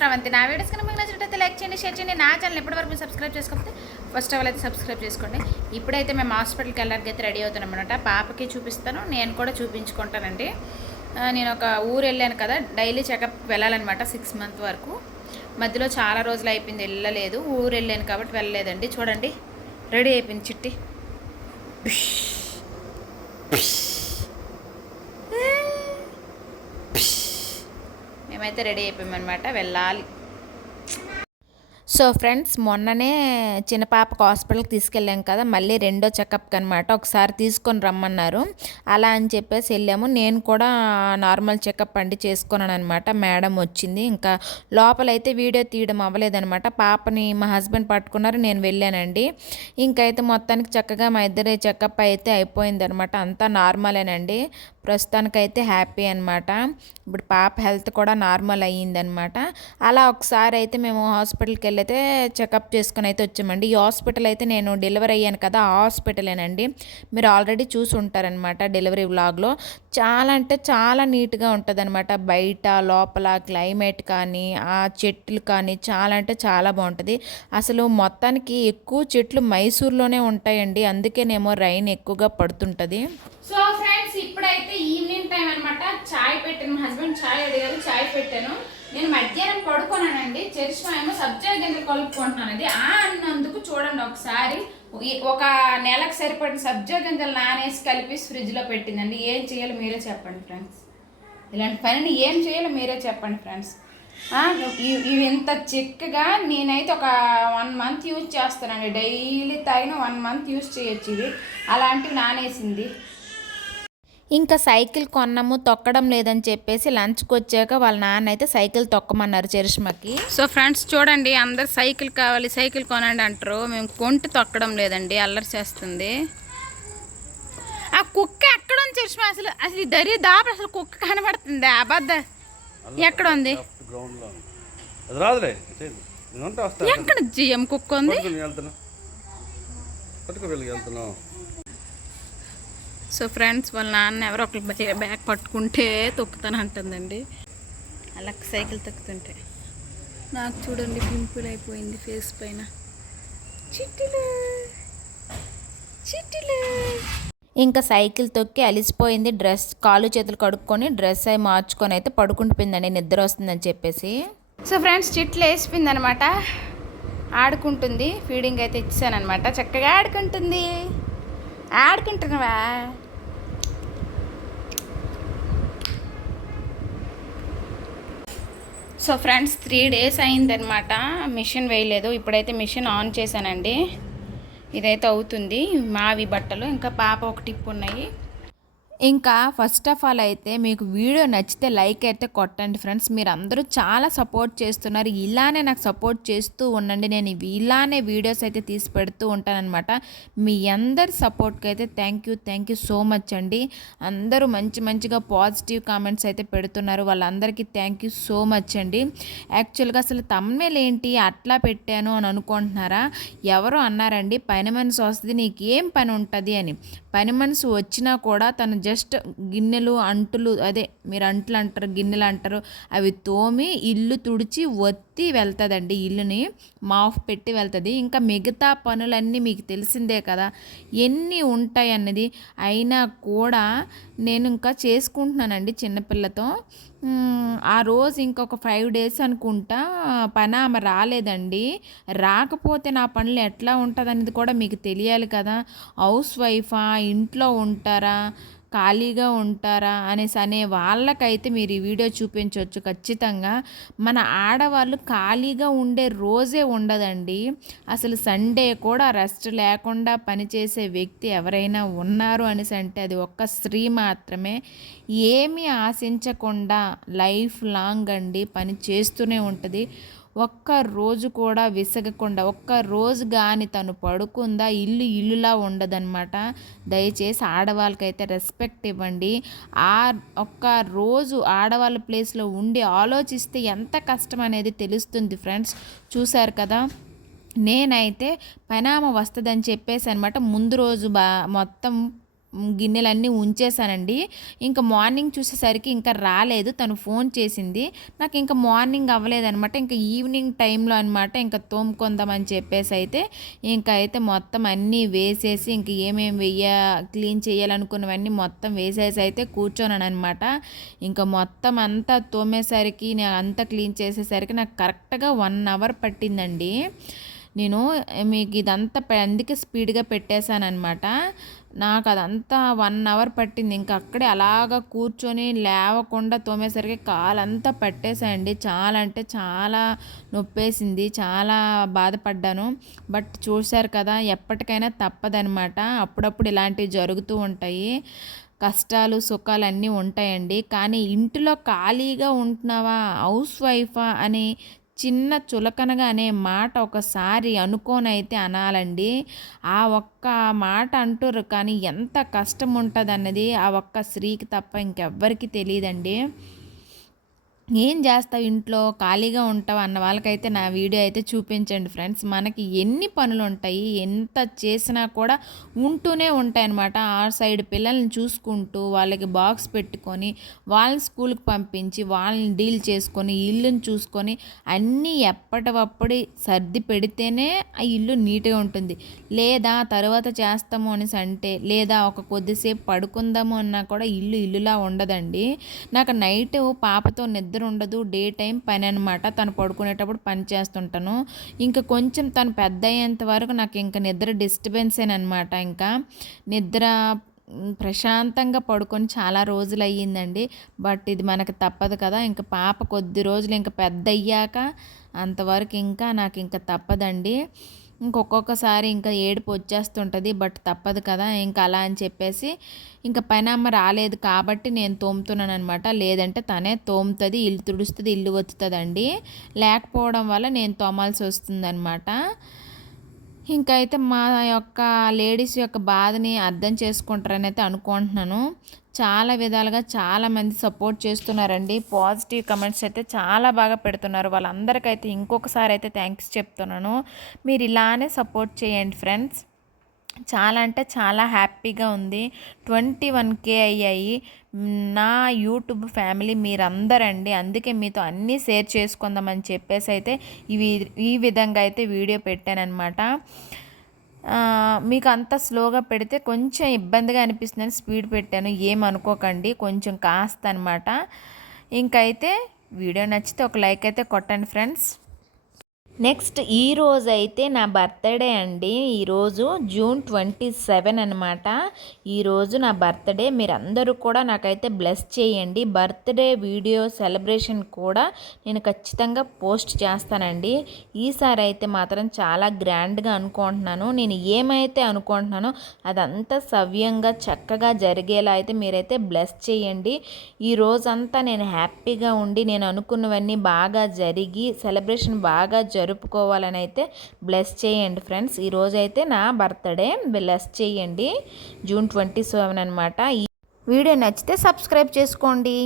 స్రవంతి నా వీడియోస్ కనుక మీకు నచ్చినట్లయితే లైక్ చేయండి షేర్ చేయండి. నా ఛానల్ ఎప్పటి వరకు సబ్స్క్రైబ్ చేసుకోకపోతే ఫస్ట్ ఆఫ్ ఆల్ అయితే సబ్స్క్రైబ్ చేసుకోండి. ఇప్పుడైతే మేము హాస్పిటల్కి వెళ్ళడానికి అయితే రెడీ అవుతున్నాం అనమాట పాపకి చూపిస్తాను నేను కూడా చూపించుకుంటానండి. నేను ఒక ఊరు వెళ్ళాను కదా డైలీ చెకప్ వెళ్ళాలన్నమాట సిక్స్ మంత్ వరకు. మధ్యలో చాలా రోజులు అయిపోయింది వెళ్ళలేదు. ఊరు వెళ్ళాను కాబట్టి వెళ్ళలేదండి. చూడండి రెడీ అయిపోయింది చిట్టి. మేమైతే రెడీ అయిపోయామన్నమాట వెళ్ళాలి. సో ఫ్రెండ్స్ మొన్ననే చిన్న పాపకు హాస్పిటల్కి తీసుకెళ్ళాం కదా మళ్ళీ రెండో చెకప్కి అనమాట ఒకసారి తీసుకొని రమ్మన్నారు. అలా అని చెప్పేసి వెళ్ళాము. నేను కూడా నార్మల్ చెకప్ అండి చేసుకున్నాను అనమాట మేడం వచ్చింది. ఇంకా లోపలైతే వీడియో తీయడం అవ్వలేదనమాట పాపని మా హస్బెండ్ పట్టుకున్నారు నేను వెళ్ళానండి. ఇంకైతే మొత్తానికి చక్కగా మా ఇద్దరి చెకప్ అయితే అయిపోయింది అనమాట అంతా నార్మలేనండి. ప్రస్తుతానికైతే హ్యాపీ అనమాట ఇప్పుడు పాప హెల్త్ కూడా నార్మల్ అయ్యిందనమాట అలా ఒకసారి అయితే మేము హాస్పిటల్కి వెళ్ళి. అయితే చెకప్ చేసుకుని అయితే వచ్చామండి. ఈ హాస్పిటల్ అయితే నేను డెలివరీ అయ్యాను కదా ఆ హాస్పిటలేనండి. మీరు ఆల్రెడీ చూసి ఉంటారనమాట డెలివరీ వ్లాగ్లో. చాలా అంటే చాలా నీట్గా ఉంటుంది బయట లోపల క్లైమేట్ కానీ ఆ చెట్లు కానీ చాలా అంటే చాలా బాగుంటుంది. అసలు మొత్తానికి ఎక్కువ చెట్లు మైసూర్లోనే ఉంటాయండి. అందుకేనేమో రైన్ ఎక్కువగా పడుతుంటుంది. సో ఫ్రెండ్స్ ఇప్పుడైతే ఈవినింగ్ టైం అనమాట చాయ్ పెట్టాను మా హస్బెండ్ చాయ్ అడిగారు చాయ్ పెట్టాను. నేను మధ్యాహ్నం పడుకోనానండి చరిష్మా ఏమో సబ్జా గింజలు కలుపుకుంటున్నాను. అది ఆ అన్నందుకు చూడండి ఒకసారి. ఒక నెలకు సరిపడిన సబ్జా గింజలు నానేసి కలిపి ఫ్రిడ్జ్లో పెట్టిందండి. ఏం చేయాలో మీరే చెప్పండి ఫ్రెండ్స్ ఇలాంటి పనిని ఏం చేయాలో మీరే చెప్పండి ఫ్రెండ్స్ ఇవి ఇవి ఇంత చిక్కగా నేనైతే ఒక వన్ మంత్ యూజ్ చేస్తానండి. డైలీ తాగిన వన్ మంత్ యూజ్ చేయొచ్చు ఇవి అలాంటివి నానేసింది. ఇంకా సైకిల్ కొన్నాము తొక్కడం లేదని చెప్పేసి లంచ్కి వచ్చాక వాళ్ళ నాన్న అయితే సైకిల్ తొక్కమన్నారు చరిష్మకి. సో ఫ్రెండ్స్ చూడండి అందరు సైకిల్ కావాలి సైకిల్ కొనండి అంటారు. మేము కొంటి తొక్కడం లేదండి అల్లరి చేస్తుంది. ఆ కుక్క ఎక్కడ ఉంది చరిష్మ? అసలు అసలు ఈ దరి దాప అసలు కుక్క కనబడుతుంది? అబద్ధ. ఎక్కడ ఉంది? ఎక్కడ జిఎం కుక్క ఉంది పట్టుకుని వెళ్తున్నా పట్టుకు వెళ్ళి వెళ్తున్నావు సో ఫ్రెండ్స్ వాళ్ళ నాన్న ఎవరో ఒకరు బ్యా- బ్యాగ్ పట్టుకుంటే తొక్కుతాను అంటుందండి అలా సైకిల్ తొక్కుతుంటే. నాకు చూడండి పింపుల్ అయిపోయింది ఫేస్ పైన. చిట్టిలు! చిట్టిలు! ఇంకా సైకిల్ తొక్కి అలిసిపోయింది డ్రెస్ కాలు చేతులు కడుక్కొని డ్రెస్ అయి మార్చుకొని అయితే పడుకుంటుపోయిందండి నిద్ర వస్తుందని చెప్పేసి. సో ఫ్రెండ్స్ చిట్లు వేసిపోయింది అనమాట ఆడుకుంటుంది ఫీడింగ్ అయితే ఇచ్చానమాట చక్కగా ఆడుకుంటుంది. ఆడుకుంటున్నావా? సో ఫ్రెండ్స్ త్రీ డేస్ అయిందనమాట మిషన్ వేయలేదు. ఇప్పుడైతే మిషన్ ఆన్ చేశానండి. ఇదైతే అవుతుంది. మావి బట్టలు ఇంకా పాప ఒక టిప్ ఉన్నాయి. ఇంకా ఫస్ట్ ఆఫ్ ఆల్ అయితే మీకు వీడియో నచ్చితే లైక్ అయితే కొట్టండి ఫ్రెండ్స్ మీరు అందరూ చాలా సపోర్ట్ చేస్తున్నారు. ఇలానే నాకు సపోర్ట్ చేస్తూ ఉండండి. నేను ఇలానే వీడియోస్ అయితే తీసి పెడుతూ ఉంటానన్నమాట. మీ అందరి సపోర్ట్కి అయితే thank you thank you so much అండి. అందరూ మంచి మంచిగా పాజిటివ్ కామెంట్స్ అయితే పెడుతున్నారు. వాళ్ళందరికీ థ్యాంక్ యూ సో మచ్ అండి. యాక్చువల్గా అసలు తమ్నేల్ ఏంటి? అట్లా పెట్టాను అని అనుకుంటున్నారా? ఎవరు అన్నారండి పైన మనసు వస్తుంది నీకు ఏం పని ఉంటుంది అని. పని మనసు వచ్చినా కూడా తను జస్ట్ గిన్నెలు అంటులు అదే మీరు అంట్లు అంటారు గిన్నెలు అంటారు అవి తోమి ఇల్లు తుడిచి ఒత్తి వెళ్తుందండి ఇల్లుని. మాఫ్ పెట్టి వెళ్తుంది. ఇంకా మిగతా పనులన్నీ మీకు తెలిసిందే కదా. ఎన్ని ఉంటాయి అన్నది అయినా కూడా నేను ఇంకా చేసుకుంటున్నానండి చిన్నపిల్లతో. ఆ రోజు ఇంకొక ఫైవ్ డేస్ అనుకుంటా పని ఆమె రాలేదండి. రాకపోతే నా పనులు ఎట్లా ఉంటుంది అనేది కూడా మీకు తెలియాలి కదా. హౌస్ వైఫా ఇంట్లో ఉంటారా? ఖాళీగా ఉంటారా అనేసి అనే వాళ్ళకైతే మీరు ఈ వీడియో చూపించవచ్చు ఖచ్చితంగా. మన ఆడవాళ్ళు ఖాళీగా ఉండే రోజే ఉండదండి. అసలు సండే కూడా రెస్ట్ లేకుండా పనిచేసే వ్యక్తి ఎవరైనా ఉన్నారు అనేసి అంటే అది ఒక్క స్త్రీ మాత్రమే. ఏమీ ఆశించకుండా లైఫ్ లాంగ్ అండి పని చేస్తూనే ఉంటుంది. ఒక్క రోజు కూడా విసగకుండా ఒక్క రోజు కానీ తను పడుకుందా ఇల్లు ఇల్లులా ఉండదన్నమాట. దయచేసి ఆడవాళ్ళకైతే రెస్పెక్ట్ ఇవ్వండి. ఆ ఒక్క రోజు ఆడవాళ్ళ ప్లేస్లో ఉండి ఆలోచిస్తే ఎంత కష్టం అనేది తెలుస్తుంది ఫ్రెండ్స్. చూశారు కదా? నేనైతే పనామ వస్తుందని చెప్పేసి అనమాట ముందు రోజు బా మొత్తం గిన్నెలన్నీ ఉంచేసానండి ఇంకా మార్నింగ్ చూసేసరికి ఇంకా రాలేదు. తను ఫోన్ చేసింది. నాకు ఇంకా మార్నింగ్ అవ్వలేదనమాట ఇంకా ఈవినింగ్ టైంలో అనమాట ఇంకా తోముకుందామని చెప్పేసి అయితే ఇంకా అయితే మొత్తం అన్నీ వేసేసి ఇంక ఏమేమి వెయ్య క్లీన్ చేయాలనుకున్నవన్నీ మొత్తం వేసేసి అయితే కూర్చోనాను అనమాట ఇంకా మొత్తం అంతా తోమేసరికి నేను అంతా క్లీన్ చేసేసరికి నాకు కరెక్ట్గా వన్ అవర్ పట్టిందండి. నేను మీకు ఇదంతా అందుకే స్పీడ్గా పెట్టేశానమాట నాకు అదంతా వన్ అవర్ పట్టింది. ఇంకా అక్కడే అలాగ కూర్చొని లేవకుండా తోమేసరికి కాలంతా పట్టేసాయండి చాలా అంటే చాలా నొప్పేసింది. చాలా బాధపడ్డాను. బట్ చూశారు కదా ఎప్పటికైనా తప్పదనమాట అప్పుడప్పుడు ఇలాంటివి జరుగుతూ ఉంటాయి. కష్టాలు సుఖాలు అన్నీ ఉంటాయండి. కానీ ఇంటిలో ఖాళీగా ఉంటున్నావా హౌస్ వైఫా అని చిన్న చులకనగా అనే మాట ఒకసారి అనుకోనైతే అనాలండి. ఆ ఒక్క మాట అంటుర్రు కానీ ఎంత కష్టం ఉంటుంది అన్నది ఆ ఒక్క స్త్రీకి తప్ప ఇంకెవ్వరికి తెలియదండి. ఏం చేస్తావు ఇంట్లో ఖాళీగా ఉంటావు అన్న వాళ్ళకైతే నా వీడియో అయితే చూపించండి ఫ్రెండ్స్. మనకి ఎన్ని పనులు ఉంటాయి ఎంత చేసినా కూడా ఉంటూనే ఉంటాయి అన్నమాట ఆ సైడ్ పిల్లల్ని చూసుకుంటూ వాళ్ళకి బాక్స్ పెట్టుకొని వాళ్ళని స్కూల్కి పంపించి వాళ్ళని డీల్ చేసుకొని ఇల్లుని చూసుకొని అన్నీ ఎప్పటికప్పుడు సర్ది పెడితేనే ఆ ఇల్లు నీట్గా ఉంటుంది. లేదా తర్వాత చేస్తాము అనేసి అంటే లేదా ఒక కొద్దిసేపు పడుకుందాము అన్నా కూడా ఇల్లు ఇల్లులా ఉండదండి. నాకు నైట్ పాపతో నిద్ర ఉండదు డే టైం పని అనమాట తను పడుకునేటప్పుడు పని చేస్తుంటాను. ఇంకా కొంచెం తను పెద్ద అయ్యేంత వరకు నాకు ఇంకా నిద్ర డిస్టర్బెన్సేనమాట ఇంకా నిద్ర ప్రశాంతంగా పడుకొని చాలా రోజులు అయ్యిందండి బట్ ఇది మనకు తప్పదు కదా. ఇంకా పాప కొద్ది రోజులు ఇంకా పెద్ద అయ్యాక అంతవరకు ఇంకా నాకు ఇంకా తప్పదండి. ఇంకొక్కొక్కసారి ఇంకా ఏడుపు వచ్చేస్తుంటుంది బట్ తప్పదు కదా ఇంకా అలా అని చెప్పేసి ఇంకా పైనమ్మ రాలేదు కాబట్టి నేను తోముతున్నాను అనమాట లేదంటే తనే తోముతుంది ఇల్లు తుడుస్తుంది ఇల్లు వత్తుతుందండి లేకపోవడం వల్ల నేను తోమాల్సి వస్తుందన్నమాట ఇంకా అయితే మా యొక్క లేడీస్ యొక్క బాధని అర్థం చేసుకుంటారని అయితే అనుకుంటున్నాను. చాలా విధాలుగా చాలామంది సపోర్ట్ చేస్తున్నారండి. పాజిటివ్ కమెంట్స్ అయితే చాలా బాగా పెడుతున్నారు. వాళ్ళందరికైతే ఇంకొకసారి అయితే థ్యాంక్స్ చెప్తున్నాను. మీరు ఇలానే సపోర్ట్ చేయండి ఫ్రెండ్స్. చాలా అంటే చాలా హ్యాపీగా ఉంది. ట్వంటీ వన్ కే అయ్యాయి. నా యూట్యూబ్ ఫ్యామిలీ మీరందరండి. అందుకే మీతో అన్నీ షేర్ చేసుకుందామని చెప్పేసి అయితే ఇవి ఈ విధంగా అయితే వీడియో పెట్టానమాట మీకు అంత స్లోగా పెడితే కొంచెం ఇబ్బందిగా అనిపిస్తుందని స్పీడ్ పెట్టాను. ఏమనుకోకండి కొంచెం కాస్త అనమాట ఇంకైతే వీడియో నచ్చితే ఒక లైక్ అయితే కొట్టండి ఫ్రెండ్స్. నెక్స్ట్ ఈ రోజు అయితే నా బర్త్డే అండి. ఈరోజు జూన్ ట్వంటీ సెవెన్ అనమాట ఈరోజు నా బర్త్డే. మీరందరూ కూడా నాకైతే బ్లెస్ చేయండి. బర్త్డే వీడియో సెలబ్రేషన్ కూడా నేను ఖచ్చితంగా పోస్ట్ చేస్తానండి. ఈసారి అయితే మాత్రం చాలా గ్రాండ్గా అనుకుంటున్నాను. నేను ఏమైతే అనుకుంటున్నానో అదంతా సవ్యంగా చక్కగా జరిగేలా అయితే మీరైతే బ్లెస్ చేయండి. ఈ రోజంతా నేను హ్యాపీగా ఉండి నేను అనుకున్నవన్నీ బాగా జరిగి సెలబ్రేషన్ బాగా జరుపుకోవాలని అయితే బ్లెస్ చేయండి ఫ్రెండ్స్. ఈరోజైతే అయితే నా బర్త్డే. బ్లెస్ చేయండి. జూన్ ట్వంటీ సెవెన్ అనమాట ఈ వీడియో నచ్చితే సబ్స్క్రైబ్ చేసుకోండి.